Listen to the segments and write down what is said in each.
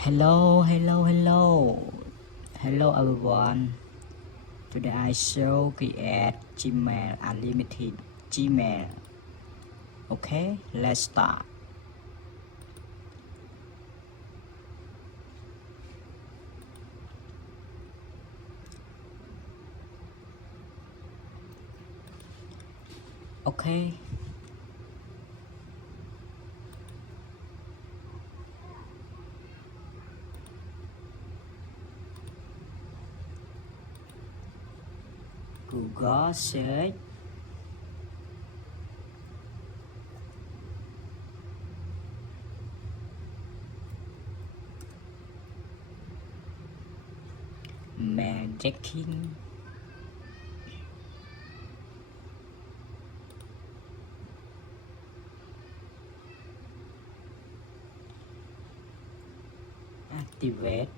Hello everyone. Today I show create Gmail Unlimited Gmail. Okay, let's start. Okay. Google search. Magicking. Activate.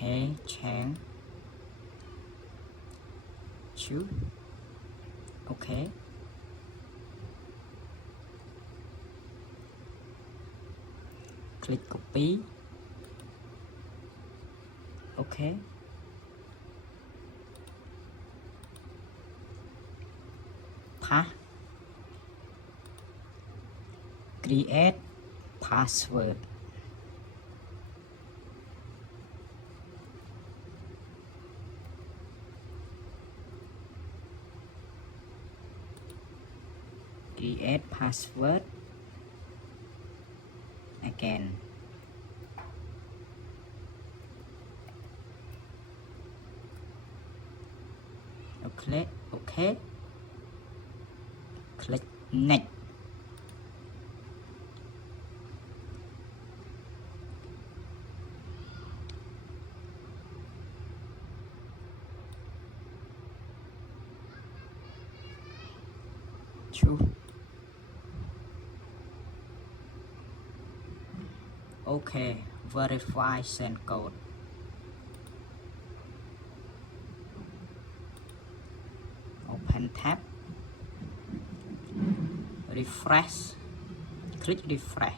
Okay, change. Choose. Okay. Click copy. Okay. Pass. Create password. Create password again. Okay. Click next. Choose. Okay, verify send code. Open tab. Refresh. Click refresh.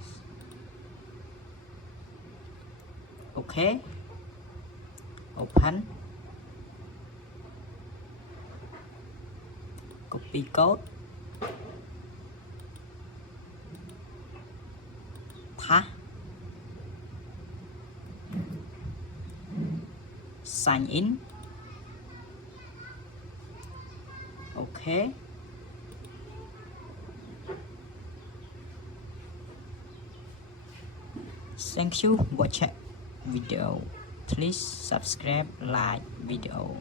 Okay. Open. Copy code. Pass. Sign in. Okay. Thank you for watching video. Please subscribe, like video.